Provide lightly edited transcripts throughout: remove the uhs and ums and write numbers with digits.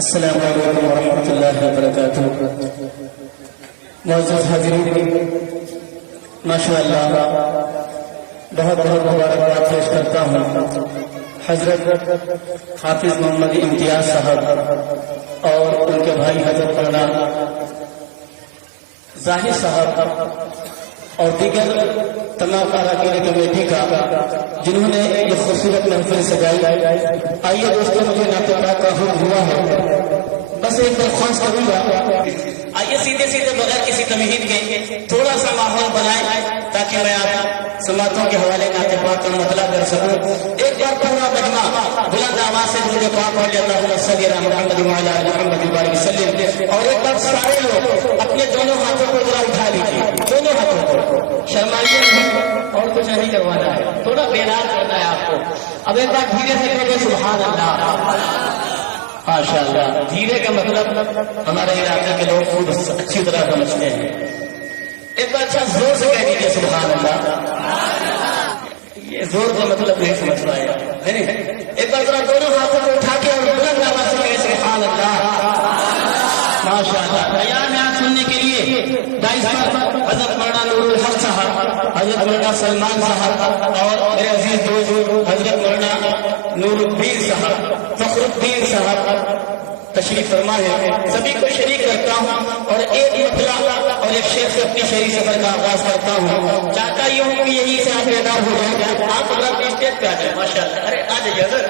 السلام علیکم ورحمۃ اللہ وبرکاتہ۔ معزز حاضرین، ماشاء اللہ بہت بہت مبارکباد پیش کرتا ہوں حضرت حافظ محمد امتیاز صاحب اور ان کے بھائی حضرت مولانا ظاہر صاحب اور دیگر تمام اراکین کمیٹی کا جنہوں نے یہ خوبصورت محفل سجائی۔ آئیے دوستوں، مجھے نعت پاک کا حکم ہوا ہے، بس ایک درخواست کروں گا، آئیے سیدھے سیدھے بغیر کسی تمہید کے تھوڑا سا ماحول بنائیں تاکہ میں آپ سماعتوں کے حوالے نعت پاک کا مطلع کر سکوں۔ ایک بار پورا مجمع بلند آواز سے درود پاک پڑھ لیتا ہوں، صلی اللہ محمد وعلی آل محمد وبارک وسلم۔ اور ایک بار سارے لوگ اپنے دونوں ہاتھوں کو ذرا اٹھا لیجیے، دونوں ہاتھوں کو، شرمائیے نہیں اور کچھ نہیں کروانا ہے، تھوڑا بیدار کرنا ہے آپ کو۔ اب ایک بار دھیرے سے کہتے سبحان اللہ، ماشاء اللہ۔ دھیرے کا مطلب ہمارے علاقے کے لوگ خوب اچھی طرح سمجھتے ہیں۔ ایک بار اچھا زور سے کہہ دیجیے سبحان اللہ۔ یہ زور کا مطلب نہیں سمجھ پایا ہے نہیں؟ ایک بار ذرا دونوں ہاتھوں کو اٹھا کے اور بلند آواز سے کہے سبحان اللہ، ماشاء اللہ۔ بیان ہے سننے کے لیے دائی صاحب حضرت مولانا نور الحق صاحب، حضرت مولانا سلمان صاحب اور میرے عزیز دوست حضرت مولانا نور الدین صاحب، فخر الدین صاحب تشریف فرما ہے۔ سبھی کو شریک کرتا ہوں اور ایک مطلع اور ایک شعر سے اپنی شعری سفر کا آغاز کرتا ہوں۔ چاہتا یہ ہوں کہ یہی سے آپ بیدار ہو جائیں، آپ اگر اسٹیج پہ آ جائیں، ماشاء اللہ۔ ارے آ جائیے، اگر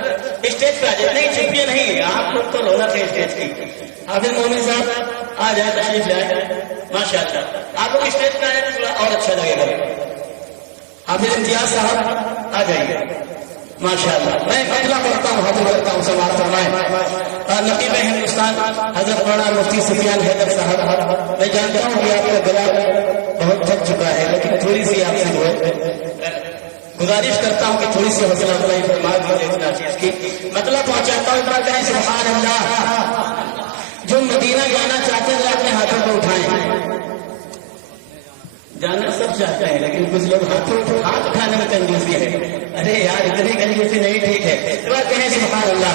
اسٹیج پہ آ جائے، نہیں چھپیے نہیں، آپ لوگ تو رونق ہے اسٹیج کی۔ حافظ مومن صاحب آ جائیں، تشریف لائیں، ماشاء اللہ۔ آپ لوگ اسٹیج پہ آئے تو تھوڑا اور اچھا لگے گا۔ حافظ امتیاز صاحب آ جائیے، ماشاء اللہ۔ میں اگلا پڑھتا ہوں، حاضر کرتا ہوں، سماعت فرمائیں۔ نقیب ہندوستان حضرت مولانا مفتی سفیان حیدر صاحب، میں جانتا ہوں کہ آپ کا گلا بہت تھک چکا ہے، لیکن تھوڑی سی آپ سے جو ہے گزارش کرتا ہوں کہ تھوڑی سی حوصلہ افزائی فرما دیجیے اتنا چیز کی مطلب پہنچاتا ہوں۔ اتنا کہیں سبحان اللہ۔ جو مدینہ جانا چاہتے ہیں اپنے ہاتھوں کو اٹھائیں۔ جانا سب چاہتے ہیں لیکن کچھ لوگ ہاتھ اٹھانے میں کنجوسی ہے۔ ارے یار اتنی کنجوسی نہیں ٹھیک ہے، تو آپ کہیں سبحان اللہ۔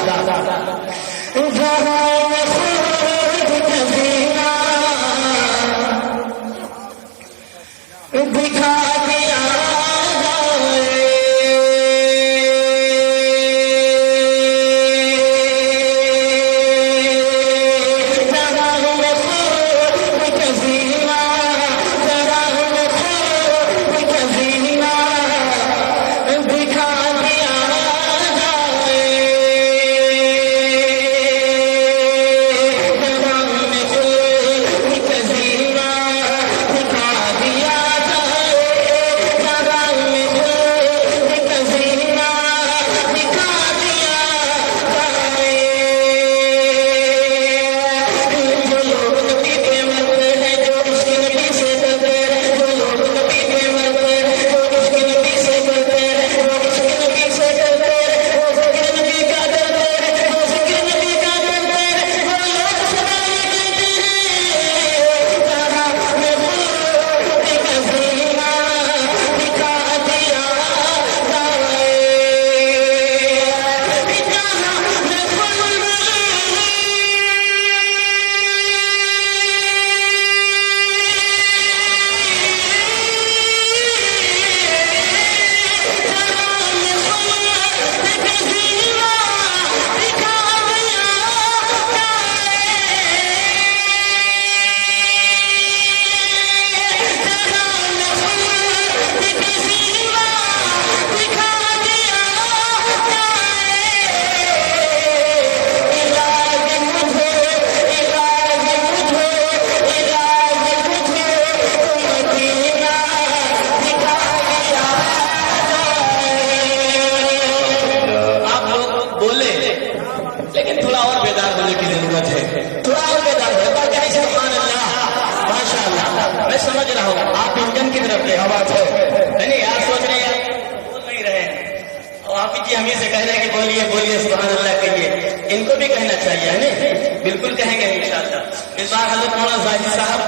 بالکل کہیں گے انشاءاللہ۔ اس بار حضرت مولانا ظاہر صاحب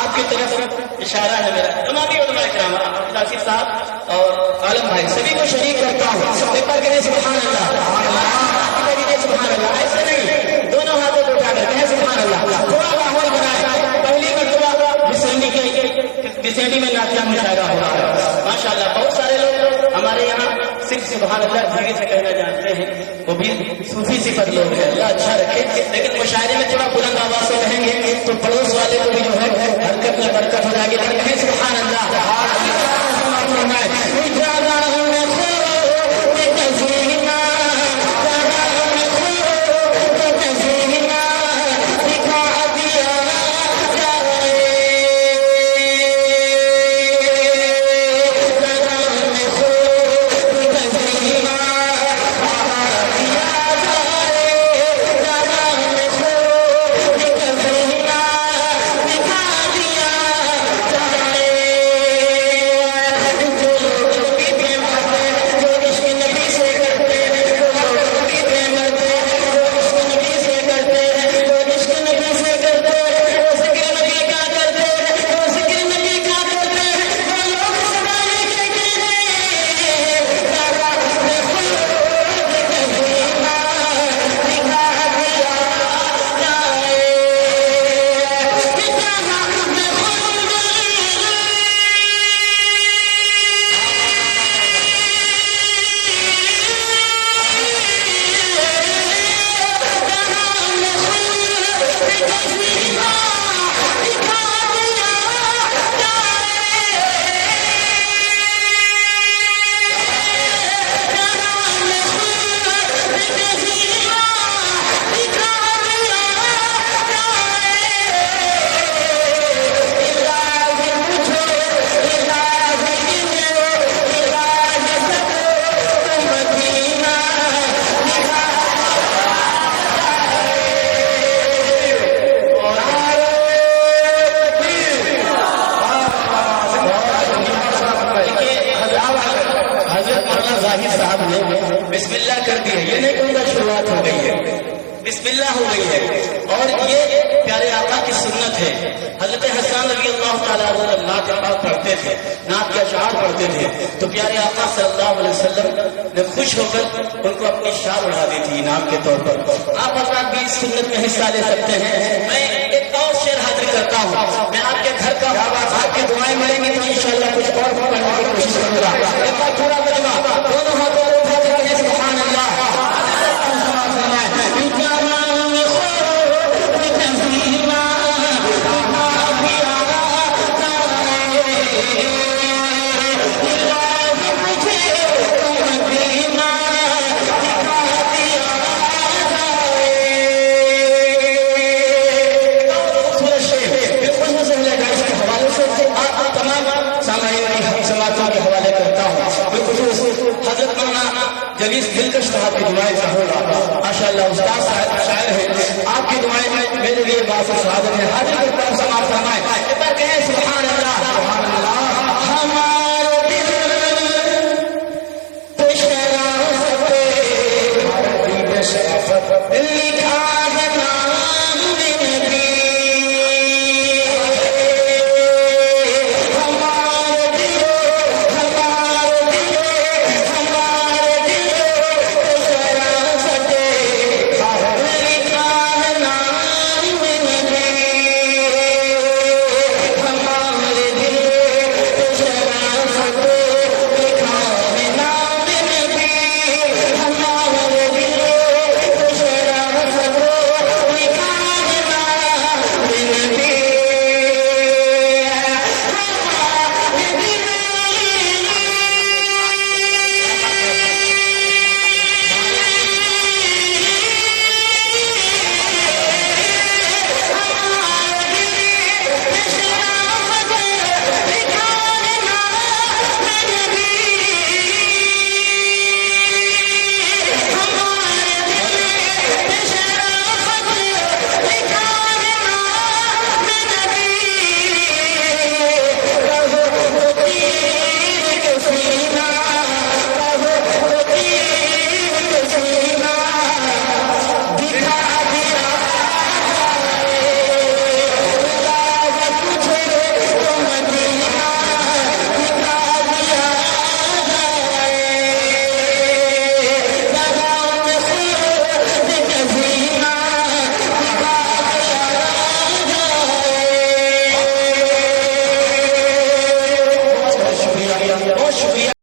آپ کی طرف اشارہ ہے میرا، تمام علماء کرام، ناصر صاحب اور عالم بھائی سبھی کو شریک کرتا ہوں۔ سب ایک بار کہیں سبحان اللہ، سبحان اللہ، ایسے نہیں، دونوں ہاتھوں کو اٹھا سبحان اللہ دھیرے سے کہنا جانتے ہیں، وہ بھی صوفی صفت لوگ ہیں، اللہ اچھا رکھے، لیکن مشاعرے میں تھوڑا بلند آواز سے کہیں گے تو پڑوس والے کو بھی جو ہے حرکت میں برکت ہو جائے گی، لیکن کہیں سبحان اللہ بسم اللہ کر دی ہے، یہ نہیں کہوں گا شروعات ہو گئی ہے، بسم اللہ ہو گئی ہے، اور یہ پیارے آقا کی سنت ہے۔ حضرت حسان رضی اللہ تعالیٰ عنہ نعت پاک پڑھتے تھے، نعت کے اشعار پڑھتے تھے، تو پیارے آقا صلی اللہ علیہ وسلم نے خوش ہو کر ان کو اپنی شال اڑا دی تھی انعام کے طور پر۔ آپ حضرات بھی اس سنت میں حصہ لے سکتے ہیں۔ میں ایک اور شعر حاضر کرتا ہوں، میں آپ کے گھر کا آپ کی دعائیں ملیں گی تو انشاءاللہ کچھ اور پڑھنے کی کوشش کروں گا۔ ایک بار پورا کلمہ دونوں ہاتھوں کو اٹھا کر کہیں سبحان اللہ۔ جلیس دلکش صاحب کی دعائیں سے ہوگا ماشاء اللہ، استاد شاعر ہے، آپ کی دعائیں میں میرے لیے باعث سعادت ہے۔ حاضر کے طرف سماعت فرمائیں، ایک بار کہیں سبحان اللہ۔ سبحان اللہ۔ ہمارے دل پہ شرافت، ہمارے دل پہ شرافت